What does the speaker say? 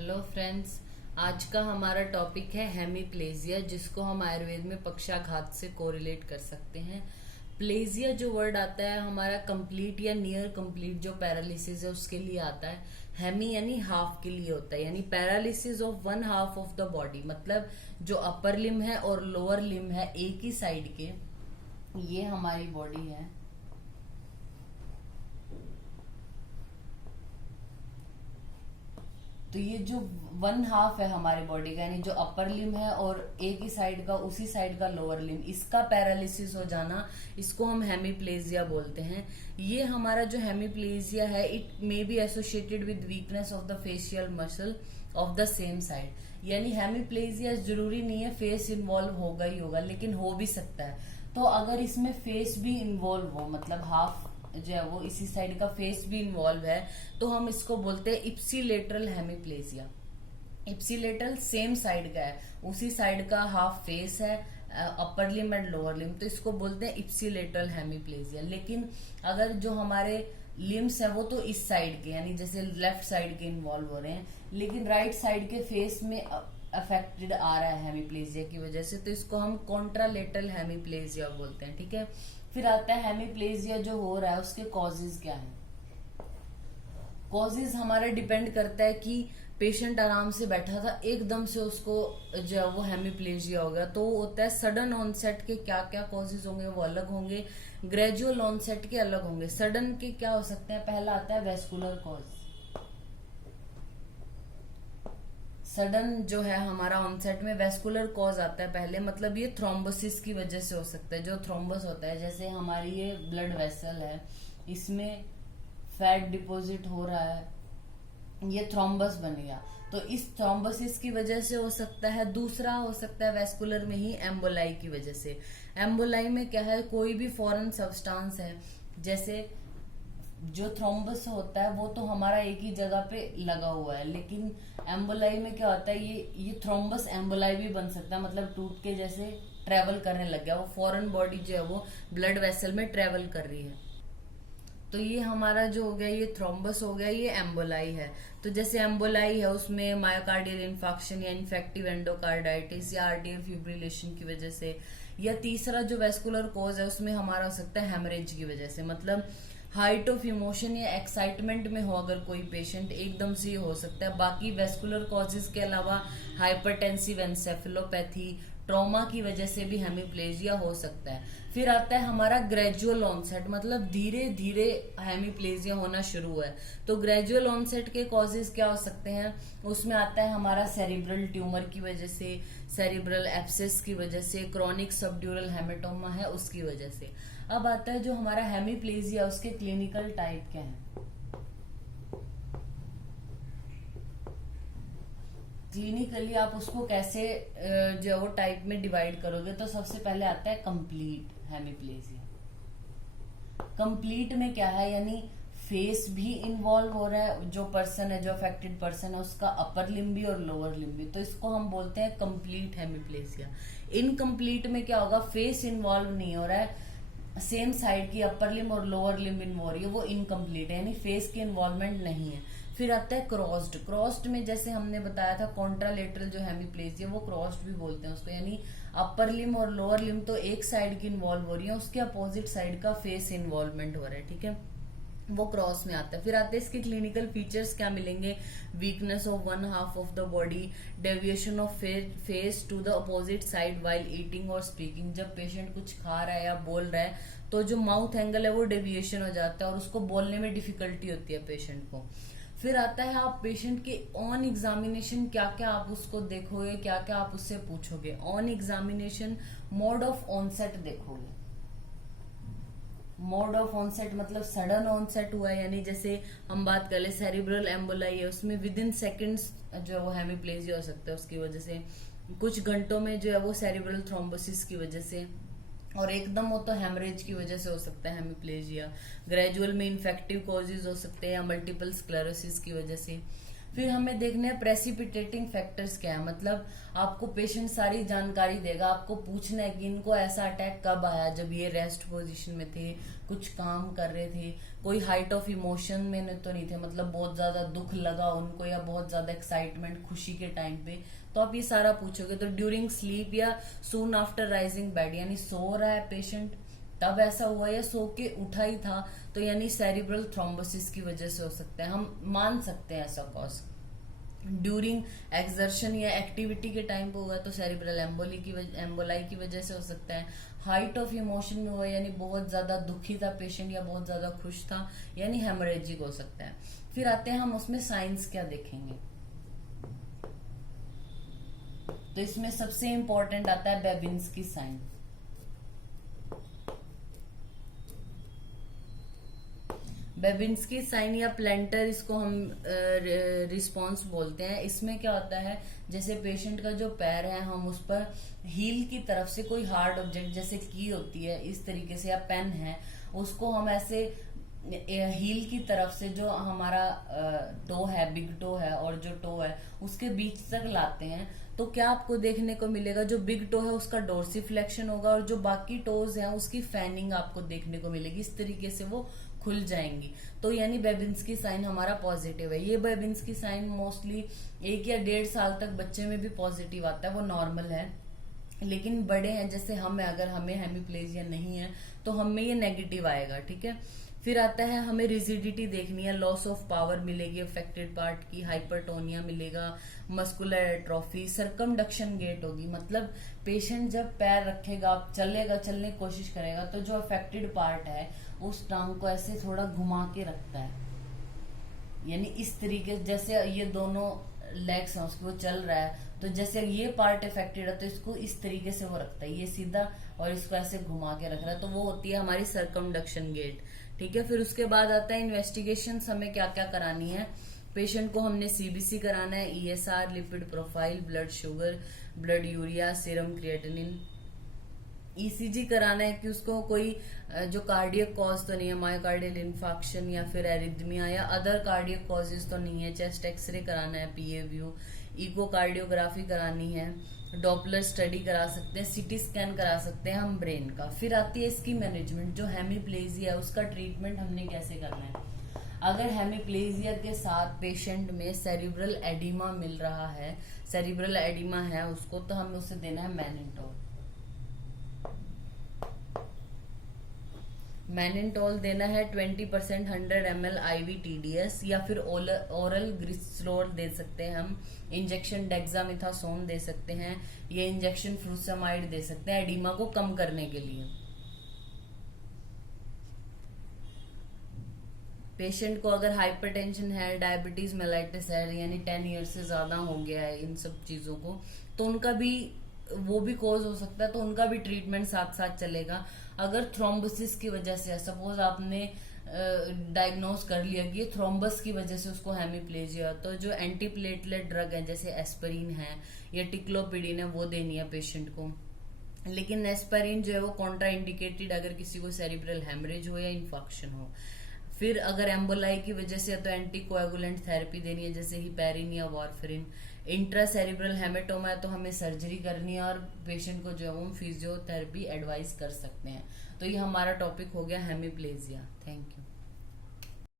Hello friends, आज का हमारा टॉपिक है हेमीप्लेजिया, जिसको हम आयुर्वेद में पक्षाघात से कोरिलेट कर सकते हैं। प्लेजिया जो वर्ड आता है हमारा कंप्लीट या नियर कंप्लीट जो पैरालिसिस है उसके लिए आता है। हेमी यानी हाफ के लिए होता है, यानी paralysis of one half of the body, मतलब जो अपर लिम है और लोअर लिम है एक ही साइड के, ये हमारी बॉडी है। तो ये जो वन हाफ है हमारी बॉडी का, यानी जो अपर लिम है और एक ही साइड का, उसी साइड का लोअर लिम, इसका पैरालिसिस हो जाना, इसको हम हेमीप्लेजिया बोलते हैं। ये हमारा जो हेमीप्लेजिया है, it may be associated with weakness of the facial muscle of the same side. यानी हेमीप्लेजिया जरूरी नहीं है फेस इन्वॉल्व होगा ही होगा, लेकिन हो भी सकता है। तो अगर इसमें फेस भी इन्वॉल्व हो, मतलब हाफ जो है वो इसी साइड का फेस भी इन्वॉल्व है, तो हम इसको बोलते हैं ipsilateral hemiplegia. Ipsilateral same side का है, उसी साइड का हाफ फेस है, अपर लिम एंड लोअर लिम, तो इसको बोलते हैं इप्सिलेटरल हेमीप्लेजिया। लेकिन अगर जो हमारे लिम्स है वो तो इस साइड के, यानी जैसे लेफ्ट साइड के इन्वॉल्व हो रहे हैं, लेकिन राइट साइड के फेस में अफेक्टेड आ रहा है हेमीप्लेजिया की वजह से, तो इसको हम कॉन्ट्रालेटरल हेमीप्लेजिया बोलते हैं। ठीक है, फिर आता है हेमीप्लेजिया जो हो रहा है उसके कॉजेज क्या है। कॉजेज हमारा डिपेंड करता है कि पेशेंट आराम से बैठा था, एकदम से उसको जो है वो हेमीप्लेजिया हो गया, तो वो होता है सडन ऑनसेट के क्या क्या कॉजेज होंगे वो अलग होंगे, ग्रेजुअल ऑनसेट के अलग होंगे। सडन के क्या हो सकते हैं, पहला आता है वेस्कुलर कॉज। सडन जो है हमारा ऑनसेट में वेस्कुलर कॉज आता है पहले, मतलब ये थ्रोम्बोसिस की वजह से हो सकता है। जो थ्रोम्बस होता है, जैसे हमारी ये ब्लड वेसल है, इसमें फैट डिपॉजिट हो रहा है, ये थ्रोम्बस बन गया, तो इस थ्रोम्बोसिस की वजह से हो सकता है। दूसरा हो सकता है वेस्कुलर में ही एम्बोलाई की वजह से। एम्बोलाई में क्या है, कोई भी फॉरेन सब्सटेंस है, जैसे जो थ्रोम्बस होता है वो तो हमारा एक ही जगह पे लगा हुआ है, लेकिन एम्बोलाई में क्या होता है, ये थ्रोम्बस एम्बोलाई भी बन सकता है, मतलब टूट के जैसे ट्रेवल करने लग गया, वो फॉरेन बॉडी जो है वो ब्लड वेसल में ट्रेवल कर रही है। तो ये हमारा जो हो गया, ये थ्रोम्बस हो गया, ये एम्बोलाई है। तो जैसे एम्बोलाई है उसमें मायोकार्डियल इन्फेक्शन या इन्फेक्टिव एंडोकार्डाइटिस या आर्टियल फिब्रिलेशन की वजह से, या तीसरा जो वेस्कुलर कॉज है उसमें हमारा हो सकता है हेमरेज की वजह से, मतलब हाइट ऑफ इमोशन या एक्साइटमेंट में हो अगर कोई पेशेंट, एकदम से हो सकता है। बाकी वेस्कुलर कॉजेज के अलावा हाइपरटेंसिव एन्सेफेलोपैथी, ट्रॉमा की वजह से भी हेमीप्लेजिया हो सकता है। फिर आता है हमारा ग्रेजुअल ऑनसेट, मतलब धीरे धीरे हेमीप्लेजिया होना शुरू है। तो ग्रेजुअल ऑनसेट के कॉजेज क्या हो सकते हैं, उसमें आता है हमारा सेरिब्रल ट्यूमर की वजह से, सेरिब्रल एब्सेस की वजह से, क्रॉनिक सबड्यूरल हेमेटोमा है उसकी वजह से। अब आता है जो हमारा हेमीप्लेजिया, उसके क्लिनिकल टाइप क्या है। क्लिनिकली आप उसको कैसे जो वो टाइप में डिवाइड करोगे, तो सबसे पहले आता है कंप्लीट हेमीप्लेजिया। कंप्लीट में क्या है, यानी फेस भी इन्वॉल्व हो रहा है, जो पर्सन है, जो अफेक्टेड पर्सन है, उसका अपर लिम भी और लोअर लिम भी, तो इसको हम बोलते हैं कंप्लीट हेमीप्लेजिया। इनकम्प्लीट में क्या होगा, फेस इन्वॉल्व नहीं हो रहा है, सेम साइड की अपर लिम और लोअर लिम इन्वॉल्व हो रही है, वो इनकम्प्लीट है, यानी फेस की इन्वॉल्वमेंट नहीं है। फिर आता है क्रॉस्ड। क्रॉस्ड में जैसे हमने बताया था कॉन्ट्रालेटरल जो हेमीप्लेजिया, वो क्रॉस्ड भी बोलते हैं उसको, यानी अपर लिम और लोअर लिम तो एक साइड की इन्वॉल्व हो रही है, उसके अपोजिट साइड का फेस इन्वॉल्वमेंट हो रहा है। ठीक है, वो क्रॉस में आता है। फिर आते हैं इसके क्लिनिकल फीचर्स क्या मिलेंगे, weakness of one half of the body, deviation of face to the opposite side while eating और स्पीकिंग। जब पेशेंट कुछ खा रहा है या बोल रहा है तो जो माउथ एंगल है वो डेविएशन हो जाता है और उसको बोलने में डिफिकल्टी होती है पेशेंट को। फिर आता है आप पेशेंट के ऑन एग्जामिनेशन क्या क्या आप उसको देखोगे, क्या क्या आप उससे पूछोगे। On examination mode of onset देखोगे। मोड ऑफ ऑनसेट मतलब सडन ऑनसेट हुआ है, यानी जैसे हम बात कर ले सेरिब्रल एम्बोलाई है, उसमें विद इन सेकेंड्स जो है वो हेमीप्लेजिया हो सकता है उसकी वजह से, कुछ घंटों में जो है वो सेरिब्रल थ्रोम्बोसिस की वजह से, और एकदम हो तो हेमरेज की वजह से हो सकता है हेमीप्लेजिया। ग्रेजुअल में इन्फेक्टिव कॉजेज हो सकते हैं या मल्टीपल स्क्लेरोसिस की वजह से। फिर हमें देखना है प्रेसिपिटेटिंग फैक्टर्स क्या है, मतलब आपको पेशेंट सारी जानकारी देगा, आपको पूछना है कि इनको ऐसा अटैक कब आया, जब ये रेस्ट पोजीशन में थे, कुछ काम कर रहे थे, कोई हाइट ऑफ इमोशन में तो नहीं थे, मतलब बहुत ज्यादा दुख लगा उनको या बहुत ज्यादा एक्साइटमेंट खुशी के टाइम पे, तो आप ये सारा पूछोगे। तो ड्यूरिंग स्लीप या सून आफ्टर राइजिंग बेड, यानी सो रहा है पेशेंट तब ऐसा हुआ या सो के उठा ही था, तो यानी सेरिब्रल थ्रोम्बोसिस की वजह से हो सकता है, हम मान सकते हैं ऐसा कॉज। ड्यूरिंग एक्सर्शन या एक्टिविटी के टाइम पे हुआ तो सेरिब्रल एम्बोलाई की वजह से हो सकता है। हाइट ऑफ इमोशन में हुआ यानी बहुत ज्यादा दुखी था पेशेंट या बहुत ज्यादा खुश था, यानी हेमरेजिक हो सकता है। फिर आते हैं हम उसमें साइंस क्या देखेंगे, तो इसमें सबसे इंपॉर्टेंट आता है बेबिंस्की साइन। बेबिंस्की साइन या प्लेंटर, इसको हम रिस्पॉन्स बोलते हैं। इसमें क्या होता है, जैसे पेशेंट का जो पैर है हम उस पर हील की तरफ से कोई हार्ड ऑब्जेक्ट जैसे की होती है इस तरीके से, या पेन है, उसको हम ऐसे हील की तरफ से जो हमारा टो है, बिग टो है और जो टो है उसके बीच तक लाते हैं, तो क्या आपको देखने को मिलेगा, जो बिग टो है उसका डोर्सिफ्लेक्शन होगा और जो बाकी टोज हैं उसकी फैनिंग आपको देखने को मिलेगी, इस तरीके से वो खुल जाएंगी। तो यानी बेबिंस्की साइन हमारा पॉजिटिव है। ये बेबिंस्की साइन मोस्टली 1 या 1.5 साल तक बच्चे में भी पॉजिटिव आता है, वो नॉर्मल है। लेकिन बड़े हैं जैसे हम, अगर हमें हेमीप्लेजिया नहीं है तो हमें ये नेगेटिव आएगा, ठीक है। फिर आता है हमें रिजिडिटी देखनी है, लॉस ऑफ पावर मिलेगी अफेक्टेड पार्ट की, हाइपरटोनिया मिलेगा, मस्कुलर एट्रोफी, सरकमडक्शन गेट होगी, मतलब पेशेंट जब पैर रखेगा, चलेगा, चलने की कोशिश करेगा तो जो अफेक्टेड पार्ट है उस टांग को ऐसे थोड़ा घुमा के रखता है, यानी इस तरीके जैसे ये दोनों लेग्स हैं उसके वो चल रहा है, तो जैसे ये पार्ट इफेक्टेड है तो इसको इस तरीके से वो रखता है, ये सीधा और इसको ऐसे घुमा के रख रहा है, तो वो होती है हमारी सरकमडक्शन गेट, ठीक है। फिर उसके बाद आता है इन्वेस्टिगेशन, हमें क्या क्या करानी है। पेशेंट को हमने सीबीसी कराना है, ESR, lipid profile, blood sugar, blood urea, serum creatinine, ECG कराना है कि उसको कोई जो कार्डियक कॉज तो नहीं है, मायोकार्डियल इन्फाक्शन या फिर एरिथमिया या अदर कार्डियक कॉजेज तो नहीं है, चेस्ट एक्सरे कराना है, पीए व्यू, इकोकार्डियोग्राफी करानी है, डॉपलर स्टडी करा सकते हैं, सीटी स्कैन करा सकते हैं हम ब्रेन का। फिर आती है इसकी मैनेजमेंट, जो हेमीप्लेजिया है उसका ट्रीटमेंट हमने कैसे करना है। अगर हेमीप्लेजिया के साथ पेशेंट में सेरिब्रल एडिमा मिल रहा है, सेरिब्रल एडिमा है उसको, तो हमें उसे देना है मैनिटोल। मैनिटोल देना है 20% 100 ml IV TDS, या फिर ओरल ग्लिसरोल दे सकते हैं हम, इंजेक्शन डेक्सामेथासोन दे सकते हैं, ये इंजेक्शन फ्रूसेमाइड दे सकते हैं एडिमा को कम करने के लिए। पेशेंट को अगर हाइपरटेंशन है, डायबिटीज मेलाइटिस है, यानी 10 ईयर से ज्यादा हो गया है इन सब चीजों को, तो उनका भी वो भी कॉज हो सकता है, तो उनका भी ट्रीटमेंट साथ साथ चलेगा। अगर थ्रोम्बोसिस की वजह से, सपोज आपने डायग्नोज कर लिया कि थ्रोम्बस की वजह से उसको हेमीप्लेजिया, तो जो एंटीप्लेटलेट ड्रग है जैसे एस्पिरिन है या टिक्लोपिडिन है वो देनी है पेशेंट को। लेकिन एस्पिरिन जो है वो कॉन्ट्रा इंडिकेटेड अगर किसी को सेरिब्रल हेमरेज हो या इन्फेक्शन हो। फिर अगर एम्बोलाई की वजह से तो एंटी कोएगुलेंट थेरेपी देनी है जैसे हिपैरिन या वारफरिन। इंट्रा सेरिब्रल हेमेटोमा है तो हमें सर्जरी करनी है और पेशेंट को जो है हम फिजियोथेरेपी एडवाइस कर सकते हैं। तो ये हमारा टॉपिक हो गया हेमीप्लेजिया। Thank you.